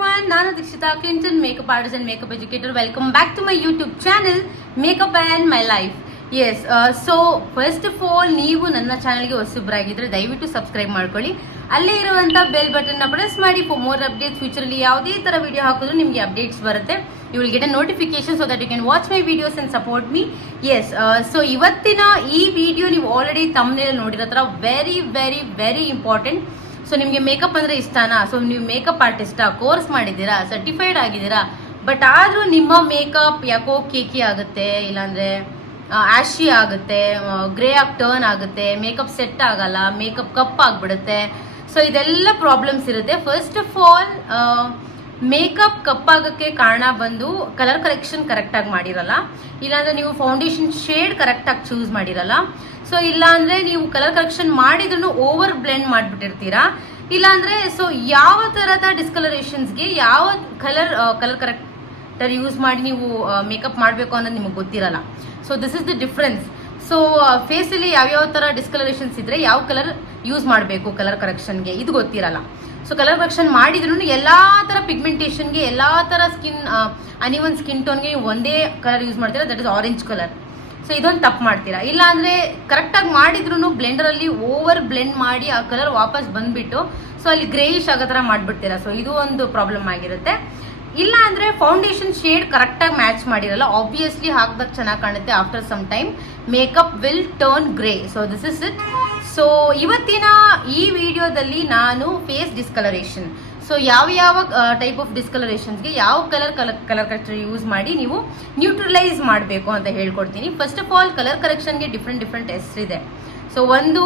Everyone ನಾನು Dikshita Clinton makeup artist and makeup educator welcome back to my YouTube channel makeup and my life yes so first of all ನೀವು ನನ್ನ ಚಾನಲ್ಗೆ ಹೊಸಬ್ರಾಗಿದ್ರೆ ದಯವಿಟ್ಟು subscribe ಮಾಡ್ಕೊಳ್ಳಿ. ಅಲ್ಲೇ ಇರುವಂಥ ಬೆಲ್ ಬಟನ್ನ ಪ್ರೆಸ್ ಮಾಡಿ ಫಾರ್ ಮೋರ್ ಅಪ್ಡೇಟ್ಸ್ ಫ್ಯೂಚರಲ್ಲಿ ಯಾವುದೇ ಥರ ವಿಡಿಯೋ ಹಾಕಿದ್ರು ನಿಮಗೆ ಅಪ್ಡೇಟ್ಸ್ ಬರುತ್ತೆ. You will get a notification so that you can watch my videos and support me yes so ಇವತ್ತಿನ ಈ ವಿಡಿಯೋ ನೀವು ಆಲ್ರೆಡಿ ತಮ್ಮನೇಲಿ ನೋಡಿರೋ ಥರ very very very important so ನಿಮಗೆ ಮೇಕಪ್ ಅಂದರೆ ಇಷ್ಟನಾ? ಸೊ ನೀವು ಮೇಕಪ್ ಆರ್ಟಿಸ್ಟಾ ಕೋರ್ಸ್ ಮಾಡಿದ್ದೀರಾ? ಸರ್ಟಿಫೈಡ್ ಆಗಿದ್ದೀರಾ? ಬಟ್ ಆದರೂ ನಿಮ್ಮ ಮೇಕಪ್ ಯಾಕೋ ಕೇಕಿ ಆಗುತ್ತೆ, ಇಲ್ಲಾಂದರೆ ಆ್ಯಶಿ ಆಗುತ್ತೆ ಗ್ರೇ ಆಗಿ ಟರ್ನ್ ಆಗುತ್ತೆ ಮೇಕಪ್ ಸೆಟ್ ಆಗಲ್ಲ ಮೇಕಪ್ ಕಪ್ ಆಗಿಬಿಡುತ್ತೆ. ಸೊ ಇದೆಲ್ಲ ಪ್ರಾಬ್ಲಮ್ಸ್ ಇರುತ್ತೆ. ಫಸ್ಟ್ ಆಫ್ ಆಲ್ ಮೇಕಪ್ ಕಪ್ಪಾಗಕ್ಕೆ ಕಾರಣ ಬಂದು ಕಲರ್ ಕರೆಕ್ಷನ್ ಕರೆಕ್ಟಾಗಿ ಮಾಡಿರಲ್ಲ. ಇಲ್ಲಾಂದರೆ ನೀವು ಫೌಂಡೇಶನ್ ಶೇಡ್ ಕರೆಕ್ಟಾಗಿ ಚೂಸ್ ಮಾಡಿರಲ್ಲ. ಸೊ ಇಲ್ಲಾಂದ್ರೆ ನೀವು ಕಲರ್ ಕರೆಕ್ಷನ್ ಮಾಡಿದ್ರು ಓವರ್ ಬ್ಲೆಂಡ್ ಮಾಡ್ಬಿಟ್ಟಿರ್ತೀರಾ? ಇಲ್ಲ ಅಂದ್ರೆ ಸೊ ಯಾವ ಥರದ ಡಿಸ್ಕಲರೇಷನ್ಸ್ಗೆ ಯಾವ ಕಲರ್ ಕಲರ್ ಕರೆಕ್ಟರ್ ಯೂಸ್ ಮಾಡಿ ನೀವು ಮೇಕಪ್ ಮಾಡಬೇಕು ಅನ್ನೋದು ನಿಮಗೆ ಗೊತ್ತಿರಲ್ಲ. So this is the difference so ಫೇಸಲ್ಲಿ ಯಾವ್ಯಾವ ಥರ ಡಿಸ್ಕಲರೇಷನ್ಸ್ ಇದ್ರೆ ಯಾವ ಕಲರ್ ಯೂಸ್ ಮಾಡಬೇಕು ಕಲರ್ ಕರೆಕ್ಷನ್ಗೆ ಇದು ಗೊತ್ತಿರಲ್ಲ. ಸೊ ಕಲರ್ ಕರೆಕ್ಷನ್ ಮಾಡಿದ್ರು ಎಲ್ಲ ಥರ ಪಿಗ್ಮೆಂಟೇಷನ್ಗೆ ಎಲ್ಲ ಥರ ಸ್ಕಿನ್ ಅನಿವನ್ ಸ್ಕಿನ್ ಟೋನ್ಗೆ ನೀವು ಒಂದೇ ಕಲರ್ ಯೂಸ್ ಮಾಡ್ತೀರಾ? That is orange colour so ಇದೊಂದು ತಪ್ಪು ಮಾಡ್ತೀರಾ? ಇಲ್ಲ ಅಂದರೆ ಕರೆಕ್ಟಾಗಿ ಮಾಡಿದ್ರು ಬ್ಲೆಂಡರಲ್ಲಿ ಓವರ್ ಬ್ಲೆಂಡ್ ಮಾಡಿ ಆ ಕಲರ್ ವಾಪಸ್ ಬಂದ್ಬಿಟ್ಟು ಸೊ ಅಲ್ಲಿ ಗ್ರೇಯಿಶ್ ಆಗೋ ಥರ ಮಾಡಿಬಿಡ್ತೀರಾ? ಸೊ ಇದು ಒಂದು ಪ್ರಾಬ್ಲಮ್ ಆಗಿರುತ್ತೆ. ಇಲ್ಲ ಅಂದರೆ ಫೌಂಡೇಶನ್ ಶೇಡ್ ಕರೆಕ್ಟಾಗಿ ಮ್ಯಾಚ್ ಮಾಡಿರಲ್ಲ. ಆಬ್ವಿಯಸ್ಲಿ ಹಾಕ್ದಾಗ ಚೆನ್ನಾಗಿ ಕಾಣುತ್ತೆ after some time makeup will turn grey so this is it so ಇವತ್ತಿನ ಈ ವಿಡಿಯೋದಲ್ಲಿ ನಾನು ಫೇಸ್ ಡಿಸ್ಕಲರೇಷನ್ ಸೊ ಯಾವ ಯಾವ ಟೈಪ್ ಆಫ್ ಡಿಸ್ಕಲರೇಷನ್ಸ್ಗೆ ಯಾವ colour colour colour corrector use ಮಾಡಿ ನೀವು ನ್ಯೂಟ್ರಲೈಸ್ ಮಾಡಬೇಕು ಅಂತ ಹೇಳ್ಕೊಡ್ತೀನಿ. ಫಸ್ಟ್ ಆಫ್ ಆಲ್ ಕಲರ್ ಕರೆಕ್ಷನ್ಗೆ ಡಿಫ್ರೆಂಟ್ ಡಿಫ್ರೆಂಟ್ ಇದೆ. ಸೊ ಒಂದು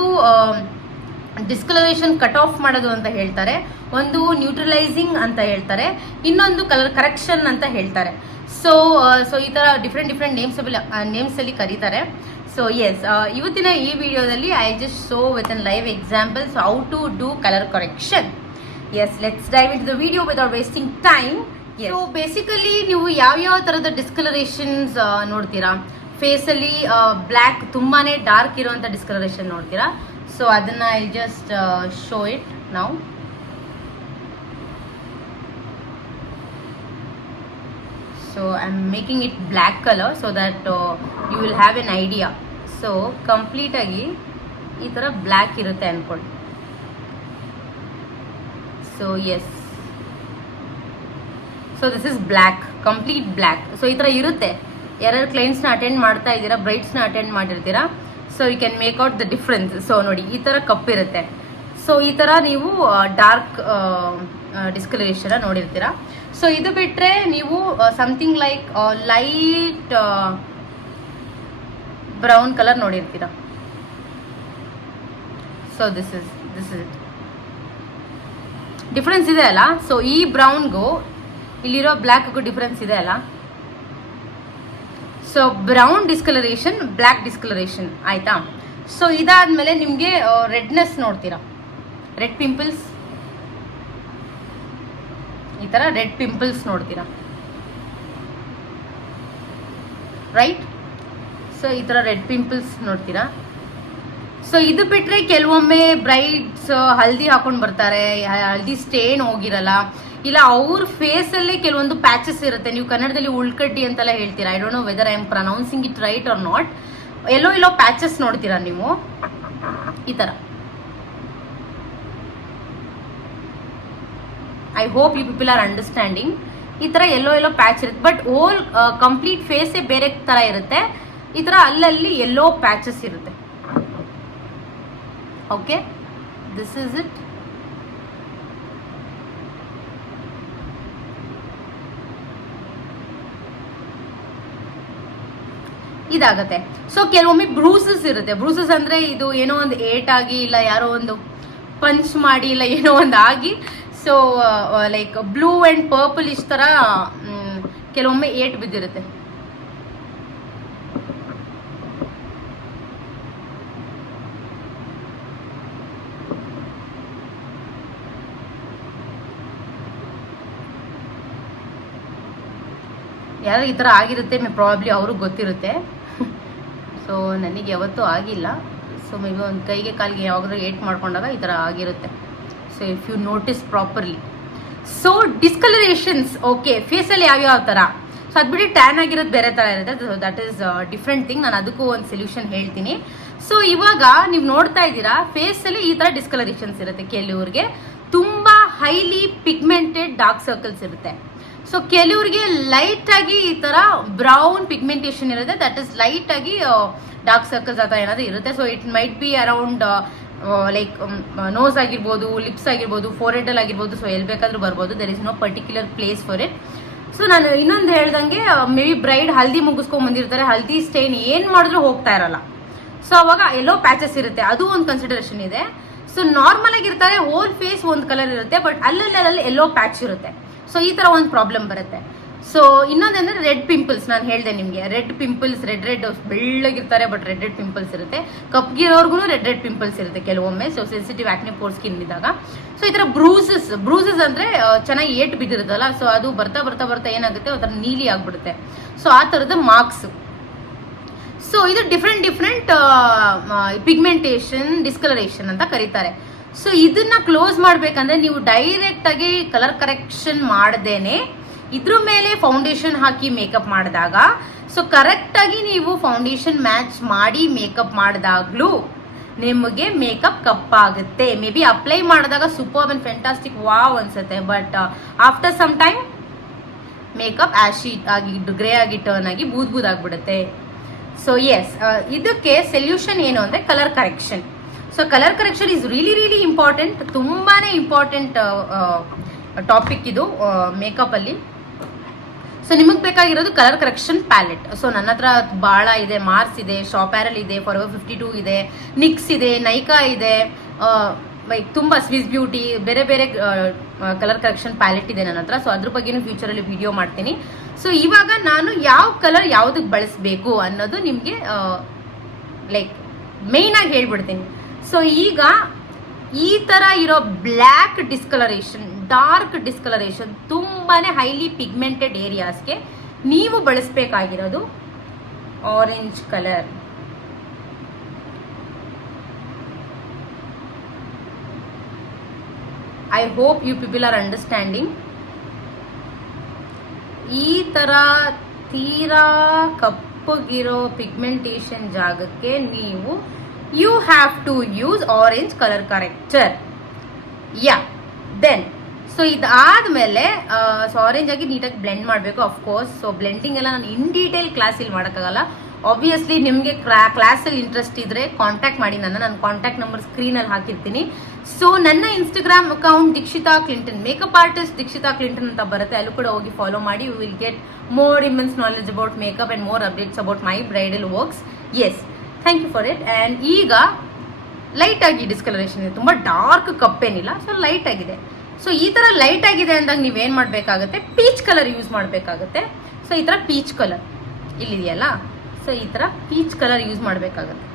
ಡಿಸ್ಕಲರೇಷನ್ ಕಟ್ ಆಫ್ ಮಾಡೋದು ಅಂತ ಹೇಳ್ತಾರೆ, ಒಂದು ನ್ಯೂಟ್ರಲೈಸಿಂಗ್ ಅಂತ ಹೇಳ್ತಾರೆ, ಇನ್ನೊಂದು ಕಲರ್ ಕರೆಕ್ಷನ್ ಅಂತ ಹೇಳ್ತಾರೆ. ಸೊ ಸೊ ಈ ಥರ ಡಿಫ್ರೆಂಟ್ ಡಿಫ್ರೆಂಟ್ ನೇಮ್ಸ್ ನೇಮ್ಸಲ್ಲಿ ಕರೀತಾರೆ. ಸೊ ಎಸ್ ಇವತ್ತಿನ ಈ ವಿಡಿಯೋದಲ್ಲಿ I just show with an live examples how to do colour correction yes let's dive in the video without wasting time so basically ನೀವು ಯಾವ ಯಾವ ಥರದ ಡಿಸ್ಕಲರೇಷನ್ಸ್ ನೋಡ್ತೀರಾ? ಫೇಸಲ್ಲಿ ಬ್ಲ್ಯಾಕ್ ತುಂಬಾನೇ ಡಾರ್ಕ್ ಇರುವಂಥ ಡಿಸ್ಕಲರೇಷನ್ ನೋಡ್ತೀರಾ? ಸೊ ಅದನ್ನ ಐ ಜಸ್ಟ್ ಶೋ ಇಟ್ ನಾವು so I am making it black colour so that you will have an idea so ಕಂಪ್ಲೀಟಾಗಿ ಈ ಥರ ಬ್ಲ್ಯಾಕ್ ಇರುತ್ತೆ ಅಂದ್ಕೊಳ್ಳಿ so yes so this is black complete black so ಈ ಥರ ಇರುತ್ತೆ. ಯಾರ್ಯಾರು ಕ್ಲೈಂಟ್ಸ್ನ ಅಟೆಂಡ್ ಮಾಡ್ತಾ ಇದ್ದೀರಾ ಬ್ರೈಟ್ಸ್ನ attend ಮಾಡಿರ್ತೀರಾ so you can make out the difference so ನೋಡಿ, ಈ ಥರ ಕಪ್ಪಿರುತ್ತೆ ಸೊ ಈ ಥರ ನೀವು ಡಾರ್ಕ್ ಡಿಸ್ಕಲರೇಷನ್ ನೋಡಿರ್ತೀರಾ. ಸೊ ಇದು ಬಿಟ್ಟರೆ ನೀವು something like light brown colour ನೋಡಿರ್ತೀರಾ. So this is this is it difference ಇದೆ ಅಲ್ಲ? ಸೊ ಈ ಬ್ರೌನ್ಗೂ ಇಲ್ಲಿರೋ ಬ್ಲ್ಯಾಕ್ಗೂ ಡಿಫ್ರೆನ್ಸ್ ಇದೆ ಅಲ್ಲ? So brown discolouration black discolouration ಆಯ್ತಾ? ಸೊ ಇದಾದ್ಮೇಲೆ ನಿಮಗೆ ರೆಡ್ನೆಸ್ ನೋಡ್ತೀರಾ? ರೆಡ್ ಪಿಂಪಲ್ಸ್ ಈ ಥರ ರೆಡ್ ಪಿಂಪಲ್ಸ್ ನೋಡ್ತೀರಾ? ರೈಟ್ ಸೊ ಈ ಥರ ರೆಡ್ ಪಿಂಪಲ್ಸ್ ನೋಡ್ತೀರಾ? ಸೊ ಇದು ಬಿಟ್ಟರೆ ಕೆಲವೊಮ್ಮೆ ಬ್ರೈಡ್ಸ್ ಹಲ್ದಿ ಹಾಕೊಂಡು ಬರ್ತಾರೆ ಹಲ್ದಿ ಸ್ಟೇನ್ ಹೋಗಿರಲ್ಲ. ಇಲ್ಲ, ಅವ್ರ ಫೇಸಲ್ಲೇ ಕೆಲವೊಂದು ಪ್ಯಾಚಸ್ ಇರುತ್ತೆ. ನೀವು ಕನ್ನಡದಲ್ಲಿ ಉಳ್ಕಡ್ಡಿ ಅಂತೆಲ್ಲ ಹೇಳ್ತೀರಾ? I don't know whether I am pronouncing it right or not yellow yellow patches ನೋಡ್ತೀರಾ ನೀವು? ಈ ಥರ I hope you people are understanding ಈ ಥರ ಎಲ್ಲೋ ಎಲ್ಲೋ ಪ್ಯಾಚ್ ಇರುತ್ತೆ. ಬಟ್ ಓಲ್ ಕಂಪ್ಲೀಟ್ ಫೇಸೇ ಬೇರೆ ಥರ ಇರುತ್ತೆ. ಈ ಥರ ಅಲ್ಲಲ್ಲಿ ಎಲ್ಲೋ ಪ್ಯಾಚಸ್ ಇರುತ್ತೆ. Okay this is it. ಇದಾಗತ್ತೆ. ಸೊ ಕೆಲವೊಮ್ಮೆ ಬ್ರೂಸಸ್ ಇರುತ್ತೆ. ಬ್ರೂಸಸ್ ಅಂದ್ರೆ ಇದು ಏನೋ ಒಂದು ಏಟ್ ಆಗಿ ಇಲ್ಲ, ಯಾರೋ ಒಂದು ಪಂಚ್ ಮಾಡಿ ಇಲ್ಲ, ಏನೋ ಒಂದು ಆಗಿ. So like blue and purple ಇಷ್ಟ ಥರ ಕೆಲವೊಮ್ಮೆ ಏಟ್ ಬಿದ್ದಿರುತ್ತೆ. ಯಾರೋ ಈ ಥರ ಆಗಿರುತ್ತೆ, ಮೇ ಪ್ರಾಬ್ಲಿ ಅವ್ರಿಗೆ ಗೊತ್ತಿರುತ್ತೆ. ಸೊ ನನಗೆ ಯಾವತ್ತೂ ಆಗಿಲ್ಲ. ಸೊ ಮೇ ಬಿ ಒಂದು ಕೈಗೆ ಕಾಲಿಗೆ ಯಾವಾಗಲೂ ಏಟ್ ಮಾಡ್ಕೊಂಡಾಗ ಈ ಥರ ಆಗಿರುತ್ತೆ. So if you notice properly so discolourations okay ಫೇಸಲ್ಲಿ ಯಾವ್ಯಾವ ಥರ? ಸೊ ಅದು ಬಿಟ್ಟು ಟ್ಯಾನ್ ಆಗಿರೋದು ಬೇರೆ ಥರ ಇರುತ್ತೆ. ದಟ್ ಈಸ್ ಡಿಫ್ರೆಂಟ್ ಥಿಂಗ್ ನಾನು ಅದಕ್ಕೂ ಒಂದು ಸೊಲ್ಯೂಷನ್ ಹೇಳ್ತೀನಿ. ಸೊ ಇವಾಗ ನೀವು ನೋಡ್ತಾ ಇದ್ದೀರಾ ಫೇಸಲ್ಲಿ ಈ ಥರ ಡಿಸ್ಕಲರೇಷನ್ಸ್ ಇರುತ್ತೆ. ಕೆಲವ್ರಿಗೆ ತುಂಬ ಹೈಲಿ ಪಿಗ್ಮೆಂಟೆಡ್ ಡಾರ್ಕ್ ಸರ್ಕಲ್ಸ್ ಇರುತ್ತೆ. ಸೊ ಕೆಲವರಿಗೆ ಲೈಟ್ ಆಗಿ ಈ ತರ ಬ್ರೌನ್ ಪಿಗ್ಮೆಂಟೇಷನ್ ಇರುತ್ತೆ. ದಟ್ ಇಸ್ ಲೈಟ್ ಆಗಿ ಡಾರ್ಕ್ ಸರ್ಕಲ್ಸ್ ಅಥವಾ ಏನಾದ್ರು ಇರುತ್ತೆ. So it might be around like nose ಆಗಿರ್ಬೋದು ಲಿಪ್ಸ್ ಆಗಿರ್ಬೋದು ಫೋರ್ ಅಲ್ಲಿ ಆಗಿರ್ಬೋದು. ಸೊ ಎಲ್ಲಿ ಬೇಕಾದ್ರೂ ಬರ್ಬೋದು. There is no particular place for it so ನಾನು ಇನ್ನೊಂದು ಹೇಳ್ದಂಗೆ ಮೇ ಬಿ ಬ್ರೈಡ್ ಹಲ್ದಿ ಮುಗಿಸ್ಕೊಂಡ್ ಬಂದಿರ್ತಾರೆ. ಹಲ್ದಿ ಸ್ಟೈನ್ ಏನು ಮಾಡಿದ್ರು ಹೋಗ್ತಾ ಇರಲ್ಲ. ಸೊ ಅವಾಗ ಎಲ್ಲೋ ಪ್ಯಾಚಸ್ ಇರುತ್ತೆ. ಅದು ಒಂದು ಕನ್ಸಿಡರೇಷನ್ ಇದೆ. ಸೊ ನಾರ್ಮಲ್ ಆಗಿರ್ತಾರೆ. ಹೋಲ್ ಫೇಸ್ ಒಂದು ಕಲರ್ ಇರುತ್ತೆ. ಬಟ್ ಅಲ್ಲಲ್ಲಿ ಎಲ್ಲೋ ಪ್ಯಾಚ್ ಇರುತ್ತೆ. ಸೊ ಈ ತರ ಒಂದು ಪ್ರಾಬ್ಲಮ್ ಬರುತ್ತೆ. ಸೊ ಇನ್ನೊಂದಂದ್ರೆ ರೆಡ್ ಪಿಂಪಲ್ಸ್ ನಾನು ಹೇಳಿದೆ ನಿಮಗೆ. ರೆಡ್ ಪಿಂಪಲ್ಸ್ ರೆಡ್ ರೆಡ್ ಬೆಳ್ಳಗಿರ್ತಾರೆ ಬಟ್ ರೆಡ್ ರೆಡ್ ಪಿಂಪಲ್ಸ್ ಇರುತ್ತೆ. ಕಪ್ಗಿರೋರ್ಗು ರೆಡ್ ರೆಡ್ ಪಿಂಪಲ್ಸ್ ಇರುತ್ತೆ ಕೆಲವೊಮ್ಮೆ. So sensitive acne pore skin ಇದ್ದಾಗ. ಸೊ ಈ ತರ ಬ್ರೂಸಸ್ ಬ್ರೂಸಸ್ ಅಂದ್ರೆ ಚೆನ್ನಾಗಿ ಏಟ್ ಬಿದ್ದಿರುತ್ತಲ್ಲ ಸೊ ಅದು ಬರ್ತಾ ಬರ್ತಾ ಬರ್ತಾ ಏನಾಗುತ್ತೆ? ಒಂಥರ ನೀಲಿ ಆಗ್ಬಿಡುತ್ತೆ. ಸೊ ಆ ಥರದ ಮಾರ್ಕ್ಸ್ ಸೊ ಇದು ಡಿಫ್ರೆಂಟ್ ಡಿಫ್ರೆಂಟ್ ಪಿಗ್ಮೆಂಟೇಷನ್ ಡಿಸ್ಕಲರೇಷನ್ ಅಂತ ಕರೀತಾರೆ. ಸೊ ಇದನ್ನ ಕ್ಲೋಸ್ ಮಾಡ್ಬೇಕಂದ್ರೆ ನೀವು ಡೈರೆಕ್ಟ್ ಆಗಿ ಕಲರ್ ಕರೆಕ್ಷನ್ ಮಾಡದೇನೆ. ಇದ್ರ ಮೇಲೆ ಫೌಂಡೇಶನ್ ಹಾಕಿ ಮೇಕಪ್ ಮಾಡಿದಾಗ. ಸೊ ಕರೆಕ್ಟ್ ಆಗಿ ನೀವು ಫೌಂಡೇಶನ್ ಮ್ಯಾಚ್ ಮಾಡಿ ಮೇಕಪ್ ಮಾಡಿದಾಗ್ಲೂ ನಿಮಗೆ ಮೇಕಪ್ ಕಪ್ಪಾಗುತ್ತೆ. ಮೇ ಬಿ ಅಪ್ಲೈ ಮಾಡಿದಾಗ ಸೂಪರ್ ಅಂಡ್ ಫ್ಯಾಂಟಾಸ್ಟಿಕ್ ವಾವ್ ಅನ್ಸುತ್ತೆ but after some time makeup ashy ಆಗಿ ಗ್ರೇ ಆಗಿ ಟರ್ನ್ ಆಗಿ ಬೂದ್ ಬೂದ್ ಆಗಿಬಿಡುತ್ತೆ. ಸೊ ಎಸ್ ಇದಕ್ಕೆ ಸೊಲ್ಯೂಷನ್ ಏನು ಅಂದ್ರೆ colour correction so colour correction is really really important ತುಂಬಾ ಇಂಪಾರ್ಟೆಂಟ್ ಟಾಪಿಕ್ ಇದು ಮೇಕಪ್ ಅಲ್ಲಿ. ಸೊ ನಿಮಗೆ ಬೇಕಾಗಿರೋದು ಕಲರ್ ಕರೆಕ್ಷನ್ ಪ್ಯಾಲೆಟ್ ಸೊ ನನ್ನ ಹತ್ರ ಭಾಳ ಇದೆ ಮಾರ್ಸ್ ಇದೆ ಶಾಪ್ಯಾರಲ್ ಇದೆ ಫಾರ್ ಫಿಫ್ಟಿ ಟೂ ಇದೆ ನಿಕ್ಸ್ ಇದೆ ನೈಕಾ ಇದೆ. ಲೈಕ್ ತುಂಬ ಸ್ವಿಸ್ ಬ್ಯೂಟಿ ಬೇರೆ ಬೇರೆ ಕಲರ್ ಕರೆಕ್ಷನ್ ಪ್ಯಾಲೆಟ್ ಇದೆ ನನ್ನ ಹತ್ರ. ಸೊ ಅದ್ರ ಬಗ್ಗೆನೂ ಫ್ಯೂಚರಲ್ಲಿ ವಿಡಿಯೋ ಮಾಡ್ತೀನಿ. ಸೊ ಇವಾಗ ನಾನು ಯಾವ ಕಲರ್ ಯಾವುದಕ್ಕೆ ಬಳಸಬೇಕು ಅನ್ನೋದು ನಿಮಗೆ ಲೈಕ್ ಮೇಯ್ನಾಗಿ ಹೇಳ್ಬಿಡ್ತೀನಿ. ಸೊ ಈಗ ಈ ತರ ಇರೋ ಬ್ಲ್ಯಾಕ್ ಡಿಸ್ಕಲರೇಷನ್ ಡಾರ್ಕ್ ಡಿಸ್ಕಲರೇಷನ್ ತುಂಬಾ ಹೈಲಿ ಪಿಗ್ಮೆಂಟೆಡ್ ಏರಿಯಾಸ್ಗೆ ನೀವು ಬಳಸಬೇಕಾಗಿರೋದು orange colour I hope you people are understanding ಈ ತರ ತೀರಾ ಕಪ್ಪಗಿರೋ ಪಿಗ್ಮೆಂಟೇಷನ್ ಜಾಗಕ್ಕೆ ನೀವು you have to use orange colour corrector. Yeah then so ಇದಾದ್ಮೇಲೆ ಸೊ ಆರೆಂಜ್ ಆಗಿ ನೀಟಾಗಿ ಬ್ಲೆಂಡ್ ಮಾಡಬೇಕು ಅಫ್ಕೋರ್ಸ್ ಸೊ ಬ್ಲೆಂಡಿಂಗ್ ಎಲ್ಲ ನಾನು ಇನ್ ಡೀಟೇಲ್ ಕ್ಲಾಸಲ್ಲಿ ಮಾಡೋಕ್ಕಾಗಲ್ಲ. ಆಬ್ವಿಯಸ್ಲಿ ನಿಮಗೆ ಕ್ಲಾಸಲ್ಲಿ ಇಂಟ್ರೆಸ್ಟ್ ಇದ್ರೆ ಕಾಂಟ್ಯಾಕ್ಟ್ ಮಾಡಿ ನನ್ನ ನನ್ನ ಕಾಂಟ್ಯಾಕ್ಟ್ ನಂಬರ್ ಸ್ಕ್ರೀನಲ್ಲಿ ಹಾಕಿರ್ತೀನಿ. ಸೊ ನನ್ನ Instagram account Dikshita Clinton makeup artist Dikshita Clinton ಅಂತ ಬರುತ್ತೆ. ಅಲ್ಲೂ ಕೂಡ ಹೋಗಿ ಫಾಲೋ ಮಾಡಿ you will get more immense knowledge about makeup and more updates about my bridal works yes thank you for it and ಈಗ light ಆಗಿ discolouration ಇದೆ. ತುಂಬ ಡಾರ್ಕ್ ಕಪ್ಪೇನಿಲ್ಲ ಸೊ ಲೈಟ್ ಆಗಿದೆ ಸೊ ಈ ಥರ ಲೈಟ್ ಆಗಿದೆ ಅಂದಾಗ ನೀವೇನು ಮಾಡಬೇಕಾಗುತ್ತೆ? ಪೀಚ್ ಕಲರ್ ಯೂಸ್ ಮಾಡಬೇಕಾಗುತ್ತೆ. ಸೊ ಈ ಥರ ಪೀಚ್ ಕಲರ್ ಇಲ್ಲಿದೆಯಲ್ಲ? ಸೊ ಈ ಥರ ಪೀಚ್ ಕಲರ್ ಯೂಸ್ ಮಾಡಬೇಕಾಗುತ್ತೆ.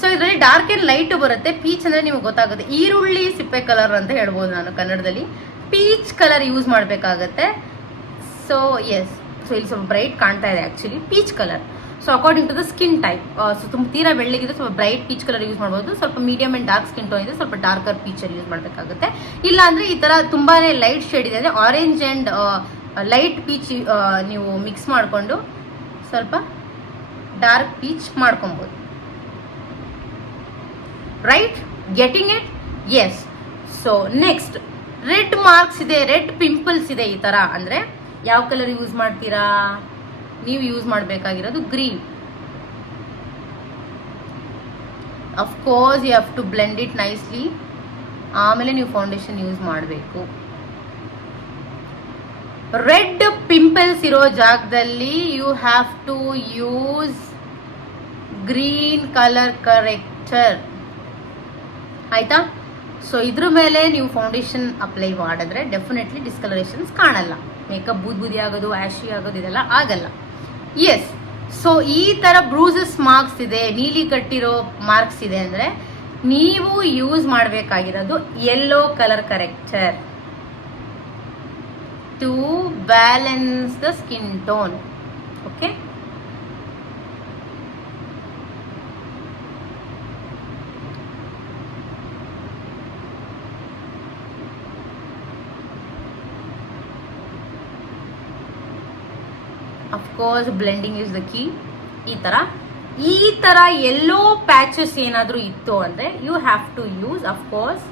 ಸೊ ಇದರಲ್ಲಿ ಡಾರ್ಕ್ ಏನು ಲೈಟ್ ಬರುತ್ತೆ. ಪೀಚ್ ಅಂದರೆ ನಿಮಗೆ ಗೊತ್ತಾಗುತ್ತೆ. ಈರುಳ್ಳಿ ಸಿಪ್ಪೆ ಕಲರ್ ಅಂತ ಹೇಳ್ಬೋದು ನಾನು ಕನ್ನಡದಲ್ಲಿ. ಪೀಚ್ ಕಲರ್ ಯೂಸ್ ಮಾಡಬೇಕಾಗತ್ತೆ. ಸೊ ಎಸ್ ಸೊ ಇಲ್ಲಿ ಸ್ವಲ್ಪ ಬ್ರೈಟ್ ಕಾಣ್ತಾ ಇದೆ actually peach colour so according to the skin type so ತುಂಬ ತೀರಾ ಬೆಳ್ಳಗಿದೆ, ಸ್ವಲ್ಪ ಬ್ರೈಟ್ ಪೀಚ್ ಕಲರ್ ಯೂಸ್ ಮಾಡ್ಬೋದು. ಸ್ವಲ್ಪ medium and dark skin tone ಇದೆ, ಸ್ವಲ್ಪ ಡಾರ್ಕರ್ ಪೀಚಲ್ಲಿ ಯೂಸ್ ಮಾಡಬೇಕಾಗುತ್ತೆ. ಇಲ್ಲ ಅಂದರೆ ಈ ಥರ ತುಂಬಾ ಲೈಟ್ ಶೇಡ್ ಇದೆ ಅಂದರೆ ಆರೆಂಜ್ ಆ್ಯಂಡ್ ಲೈಟ್ ಪೀಚ್ ನೀವು ಮಿಕ್ಸ್ ಮಾಡಿಕೊಂಡು ಸ್ವಲ್ಪ ಡಾರ್ಕ್ ಪೀಚ್ ಮಾಡ್ಕೊಬೋದು. Right getting it yes so next red marks ಇದೆ ರೆಡ್ ಪಿಂಪಲ್ಸ್ ಇದೆ ಈ ಥರ ಅಂದರೆ ಯಾವ ಕಲರ್ ಯೂಸ್ ಮಾಡ್ತೀರಾ? ನೀವು ಯೂಸ್ ಮಾಡಬೇಕಾಗಿರೋದು green of course you have to blend it nicely ಆಮೇಲೆ ನೀವು ಫೌಂಡೇಶನ್ ಯೂಸ್ ಮಾಡಬೇಕು. ರೆಡ್ ಪಿಂಪಲ್ಸ್ ಇರೋ ಜಾಗದಲ್ಲಿ you have to use green colour corrector ಆಯ್ತಾ? ಸೊ ಇದ್ರ ಮೇಲೆ ನೀವು ಫೌಂಡೇಶನ್ ಅಪ್ಲೈ ಮಾಡಿದ್ರೆ ಡೆಫಿನೆಟ್ಲಿ ಡಿಸ್ಕಲರೇಷನ್ಸ್ ಕಾಣಲ್ಲ. ಮೇಕಪ್ ಬೂದ್ ಬೂದಿ ಆಗೋದು ಆ್ಯಶಿ ಆಗೋದು, ಇದೆಲ್ಲ ಆಗಲ್ಲ. ಎಸ್ ಸೊ ಈ ಥರ ಬ್ರೂಸಸ್ ಮಾರ್ಕ್ಸ್ ಇದೆ, ನೀಲಿ ಕಟ್ಟಿರೋ ಮಾರ್ಕ್ಸ್ ಇದೆ ಅಂದರೆ ನೀವು ಯೂಸ್ ಮಾಡಬೇಕಾಗಿರೋದು yellow colour corrector to balance the skin tone okay of course blending is the key ಈ ಥರ ಈ ಥರ ಎಲ್ಲೋ ಪ್ಯಾಚಸ್ ಏನಾದರೂ ಇತ್ತು ಅಂದರೆ you have to use of course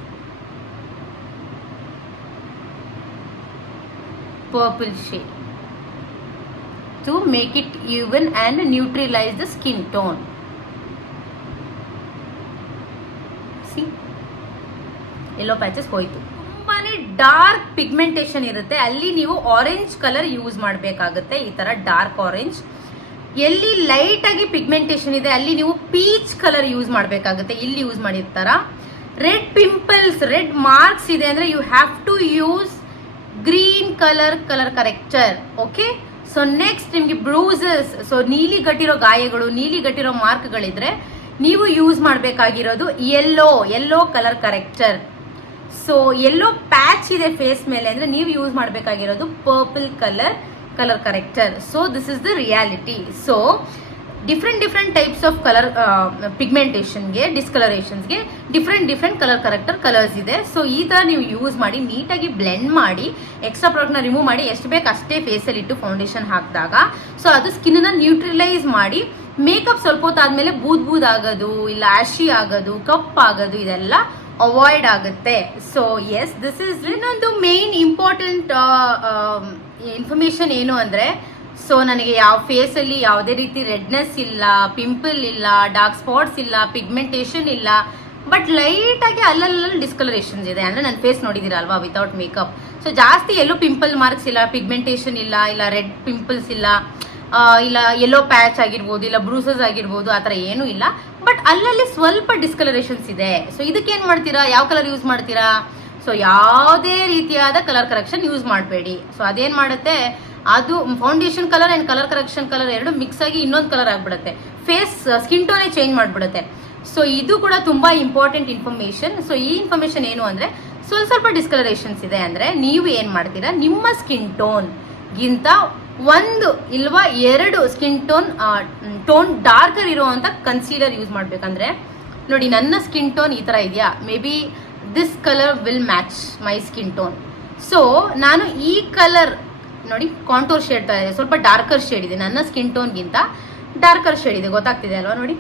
purple shade to make it even and neutralize the skin tone. See? Yellow patches ಹೋಯ್ತು dark pigmentation ಇರುತ್ತೆ. ಅಲ್ಲಿ ನೀವು ಆರೆಂಜ್ ಕಲರ್ ಯೂಸ್ ಮಾಡಬೇಕಾಗುತ್ತೆ. ಈ ತರ ಡಾರ್ಕ್ ಆರೆಂಜ್ ಎಲ್ಲಿ ಲೈಟ್ ಆಗಿ ಪಿಗ್ಮೆಂಟೇಷನ್ ಇದೆ, ಅಲ್ಲಿ ನೀವು ಪೀಚ್ ಕಲರ್ ಯೂಸ್ ಮಾಡಬೇಕಾಗುತ್ತೆ. ಇಲ್ಲಿ ಯೂಸ್ ಮಾಡಿರ್ತಾರ ರೆಡ್ ಪಿಂಪಲ್ಸ್ ರೆಡ್ ಮಾರ್ಕ್ಸ್ ಇದೆ ಅಂದ್ರೆ you have to use green colour colour corrector okay so next ನಿಮ್ಗೆ ಬ್ರೂಸಸ್ ಸೊ ನೀಲಿ ಗಟ್ಟಿರೋ ಗಾಯಗಳು, ನೀಲಿ ಗಟ್ಟಿರೋ ಮಾರ್ಕ್ಗಳಿದ್ರೆ ನೀವು ಯೂಸ್ ಮಾಡಬೇಕಾಗಿರೋದು yellow yellow colour corrector so yellow patch ಇದೆ ಫೇಸ್ ಮೇಲೆ ಅಂದ್ರೆ ನೀವು ಯೂಸ್ ಮಾಡಬೇಕಾಗಿರೋದು purple colour colour corrector so this is the reality so different different types of colour ಪಿಗ್ಮೆಂಟೇಷನ್ಗೆ ಡಿಸ್ಕಲರೇಷನ್ಸ್ಗೆ different different colour corrector colours ಇದೆ. ಸೊ ಈ ಥರ ನೀವು ಯೂಸ್ ಮಾಡಿ ನೀಟಾಗಿ ಬ್ಲೆಂಡ್ ಮಾಡಿ ಎಕ್ಸ್ಟ್ರಾ ಪ್ರಾಡಕ್ಟ್ನ ರಿಮೂವ್ ಮಾಡಿ, ಎಷ್ಟು ಬೇಕು ಅಷ್ಟೇ ಫೇಸಲ್ಲಿ ಇಟ್ಟು ಫೌಂಡೇಶನ್ ಹಾಕಿದಾಗ. ಸೊ ಅದು ಸ್ಕಿನ್ನ ನ್ಯೂಟ್ರಿಲೈಸ್ ಮಾಡಿ ಮೇಕಪ್ ಸ್ವಲ್ಪ ಹೊತ್ತಾದ್ಮೇಲೆ ಬೂದ್ ಬೂದ್ ಆಗೋದು, ಇಲ್ಲ ಆಶಿ ಆಗೋದು ಕಪ್ ಆಗೋದು ಇದೆಲ್ಲ ಅವಾಯ್ಡ್ ಆಗುತ್ತೆ. ಸೊ ಎಸ್ ದಿಸ್ ಇಸ್ ಇನ್ನೊಂದು ಮೇನ್ ಇಂಪಾರ್ಟೆಂಟ್ ಇನ್ಫಾರ್ಮೇಶನ್ ಏನು ಅಂದ್ರೆ ಸೊ ನನಗೆ ಯಾವ ಫೇಸಲ್ಲಿ ಯಾವುದೇ ರೀತಿ ರೆಡ್ನೆಸ್ ಇಲ್ಲ ಪಿಂಪಲ್ ಇಲ್ಲ ಡಾರ್ಕ್ ಸ್ಪಾಟ್ಸ್ ಇಲ್ಲ ಪಿಗ್ಮೆಂಟೇಷನ್ ಇಲ್ಲ ಬಟ್ ಲೈಟ್ ಆಗಿ ಅಲ್ಲಲ್ಲಿ ಡಿಸ್ಕಲರೇಷನ್ಸ್ ಇದೆ. ಅಂದ್ರೆ ನನ್ನ ಫೇಸ್ ನೋಡಿದಿರಲ್ವಾ ವಿತೌಟ್ ಮೇಕಪ್ ಸೊ ಜಾಸ್ತಿ ಎಲ್ಲೂ ಪಿಂಪಲ್ ಮಾರ್ಕ್ಸ್ ಇಲ್ಲ ಪಿಗ್ಮೆಂಟೇಷನ್ ಇಲ್ಲ ಇಲ್ಲ ರೆಡ್ ಪಿಂಪಲ್ಸ್ ಇಲ್ಲ. ಇಲ್ಲ ಎಲ್ಲೋ ಪ್ಯಾಚ್ ಆಗಿರ್ಬೋದು, ಇಲ್ಲ ಬ್ರೂಸಸ್ ಆಗಿರ್ಬೋದು, ಆ ಥರ ಏನೂ ಇಲ್ಲ. ಬಟ್ ಅಲ್ಲಲ್ಲಿ ಸ್ವಲ್ಪ ಡಿಸ್ಕಲರೇಷನ್ಸ್ ಇದೆ. ಸೊ ಇದಕ್ಕೆ ಏನು ಮಾಡ್ತೀರಾ? ಯಾವ ಕಲರ್ ಯೂಸ್ ಮಾಡ್ತೀರಾ? ಸೊ ಯಾವುದೇ ರೀತಿಯಾದ ಕಲರ್ ಕರೆಕ್ಷನ್ ಯೂಸ್ ಮಾಡಬೇಡಿ. ಸೊ ಅದೇನು ಮಾಡುತ್ತೆ? ಅದು foundation colour and colour correction colour ಎರಡು ಮಿಕ್ಸ್ ಆಗಿ ಇನ್ನೊಂದು ಕಲರ್ ಆಗಿಬಿಡುತ್ತೆ. ಫೇಸ್ ಸ್ಕಿನ್ ಟೋನೇ ಚೇಂಜ್ ಮಾಡಿಬಿಡುತ್ತೆ. ಸೊ ಇದು ಕೂಡ ತುಂಬಾ ಇಂಪಾರ್ಟೆಂಟ್ ಇನ್ಫಾರ್ಮೇಶನ್ ಸೊ ಈ ಇನ್ಫಾರ್ಮೇಶನ್ ಏನು ಅಂದ್ರೆ, ಸ್ವಲ್ಪ ಸ್ವಲ್ಪ ಡಿಸ್ಕಲರೇಷನ್ಸ್ ಇದೆ ಅಂದ್ರೆ, ನೀವು ಏನು ಮಾಡ್ತೀರಾ? ನಿಮ್ಮ ಸ್ಕಿನ್ ಟೋನ್ ಗಿಂತ ಒಂದು ಇಲ್ವಾ ಎರಡು ಸ್ಕಿನ್ ಟೋನ್ ಟೋನ್ ಡಾರ್ಕರ್ ಇರುವಂತ ಕನ್ಸೀಲರ್ ಯೂಸ್ ಮಾಡ್ಬೇಕಂದ್ರೆ, ನೋಡಿ ನನ್ನ ಸ್ಕಿನ್ ಟೋನ್ ಈ ತರ ಇದೆಯಾ? Maybe this colour will match my skin tone so ನಾನು ಈ ಕಲರ್ ನೋಡಿ ಕಾಂಟೋರ್ ಶೇಡ್ ಇದೆ. ಸ್ವಲ್ಪ ಡಾರ್ಕರ್ ಶೇಡ್ ಇದೆ. ನನ್ನ ಸ್ಕಿನ್ ಟೋನ್ಗಿಂತ ಡಾರ್ಕರ್ ಶೇಡ್ ಇದೆ. ಗೊತ್ತಾಗ್ತಿದೆ ಅಲ್ವಾ ನೋಡಿ?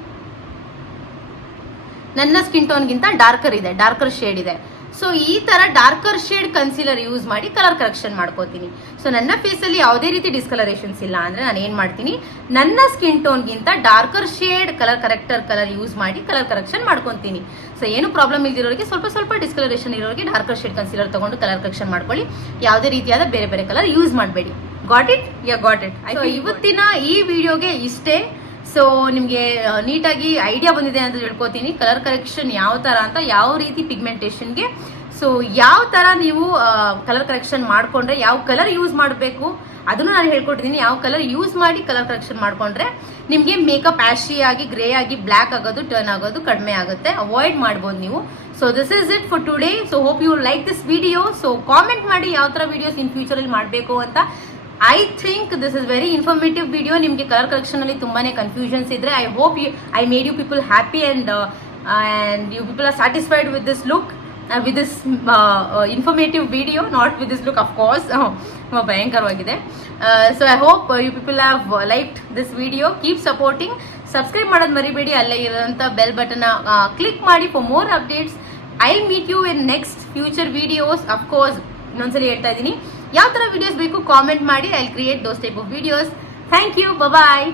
ನನ್ನ ಸ್ಕಿನ್ ಟೋನ್ಗಿಂತ ಡಾರ್ಕರ್ ಇದೆ. ಡಾರ್ಕರ್ ಶೇಡ್ ಇದೆ. ಸೊ ಈ ತರ ಡಾರ್ಕರ್ ಶೇಡ್ ಕನ್ಸೀಲರ್ ಯೂಸ್ ಮಾಡಿ ಕಲರ್ ಕರೆಕ್ಷನ್ ಮಾಡ್ಕೋತೀನಿ. ಸೊ ನನ್ನ ಫೇಸಲ್ಲಿ ಯಾವುದೇ ರೀತಿ ಡಿಸ್ಕಲರೇಷನ್ಸ್ ಇಲ್ಲ ಅಂದ್ರೆ ನಾನು ಏನ್ ಮಾಡ್ತೀನಿ? ನನ್ನ skin ಟೋನ್ಗಿಂತ darker shade colour corrector colour use ಮಾಡಿ ಕಲರ್ ಕರೆಕ್ಷನ್ ಮಾಡ್ಕೊತೀನಿ. ಸೊ ಏನು ಪ್ರಾಬ್ಲಮ್ ಇಲ್ದಿರೋರಿಗೆ ಸ್ವಲ್ಪ ಸ್ವಲ್ಪ ಡಿಸ್ಕಲರೇಷನ್ ಇರೋರಿಗೆ ಡಾರ್ಕರ್ ಶೇಡ್ ಕನ್ಸೀಲರ್ ತಗೊಂಡು ಕಲರ್ ಕರೆಕ್ಷನ್ ಮಾಡ್ಕೊಳ್ಳಿ. ಯಾವುದೇ ರೀತಿಯಾದ ಬೇರೆ ಬೇರೆ ಕಲರ್ ಯೂಸ್ ಮಾಡಬೇಡಿ. Got it yeah got it ಇವತ್ತಿನ ಈ ವಿಡಿಯೋಗೆ ಇಷ್ಟೇ. ಸೊ ನಿಮಗೆ ನೀಟಾಗಿ ಐಡಿಯಾ ಬಂದಿದೆ ಅಂತ ತಿಳ್ಕೊತೀನಿ. ಕಲರ್ ಕರೆಕ್ಷನ್ ಯಾವ ತರ ಅಂತ ಯಾವ ರೀತಿ ಪಿಗ್ಮೆಂಟೇಷನ್ಗೆ ಸೊ ಯಾವ ತರ ನೀವು ಕಲರ್ ಕರೆಕ್ಷನ್ ಮಾಡ್ಕೊಂಡ್ರೆ, ಯಾವ ಕಲರ್ ಯೂಸ್ ಮಾಡಬೇಕು, ಅದನ್ನು ನಾನು ಹೇಳ್ಕೊಟ್ಟಿದ್ದೀನಿ. ಯಾವ ಕಲರ್ ಯೂಸ್ ಮಾಡಿ ಕಲರ್ ಕರೆಕ್ಷನ್ ಮಾಡ್ಕೊಂಡ್ರೆ, ನಿಮಗೆ ಮೇಕಪ್ ಆಶಿ ಆಗಿ ಗ್ರೇ ಆಗಿ ಬ್ಲ್ಯಾಕ್ ಆಗೋದು ಟರ್ನ್ ಆಗೋದು ಕಡಿಮೆ ಆಗುತ್ತೆ. ಅವಾಯ್ಡ್ ಮಾಡ್ಬೋದು ನೀವು. So this is it for today so hope you like this video so comment ಮಾಡಿ ಯಾವ ಥರ ವಿಡಿಯೋಸ್ ಇನ್ ಫ್ಯೂಚರಲ್ಲಿ ಮಾಡಬೇಕು ಅಂತ I think this is very informative video ನಿಮಗೆ ಕಲರ್ ಕಲೆಕ್ಷನ್ ಅಲ್ಲಿ ತುಂಬಾನೇ ಕನ್ಫ್ಯೂಷನ್ಸ್ ಇದ್ರೆ I hope you I made you people happy and and you people are satisfied with this look with this informative video not with this look of course ಭಯಂಕರವಾಗಿದೆ. So I hope you people have liked this video keep supporting subscribe ಮಾಡೋದು ಮರಿಬೇಡಿ. ಅಲ್ಲೇ ಇರೋಂಥ bell button click ಮಾಡಿ for more updates I meet you in next future videos of course ಇನ್ನೊಂದ್ಸಲಿ ಹೇಳ್ತಾ ಇದ್ದೀನಿ. ಯಾವ ತರ videos ಬೇಕು ಕಾಮೆಂಟ್ ಮಾಡಿ I create those type of videos thank you bye